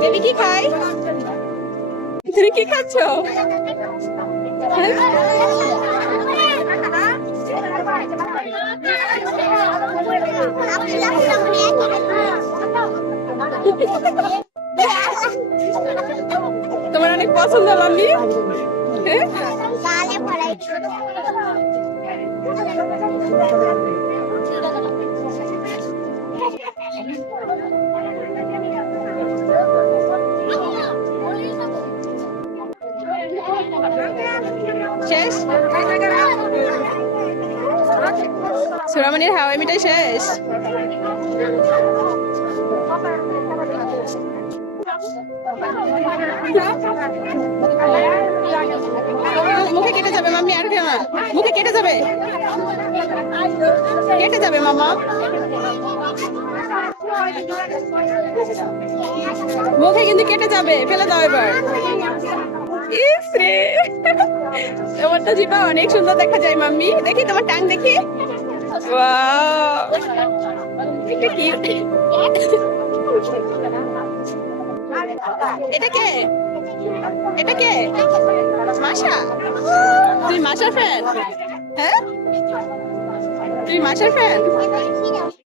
Baby কি খায়? তুমি কি খাচ্ছ? তোমার অনেক পছন্দ মাম্মি? শেষ? সুরামনির হাওয়াই মিঠাই শেষ? মুখে কেটে যাবে মাম্মি, আর খেও না। মুখে কেটে যাবে, কেটে যাবে মামা। মুখে কিন্তু কেটে যাবে, ফেলে দাও এবার। ইস রে, তোমারটা জিভা অনেক সুন্দর দেখা যায় মাম্মি। দেখি তোমার টাং দেখি। ওয়াও, এটা কি? এটা কে? এটা কে? মাশা? তুই মাশার ফ্যান? হ্যাঁ, তুই মাশার ফ্যান?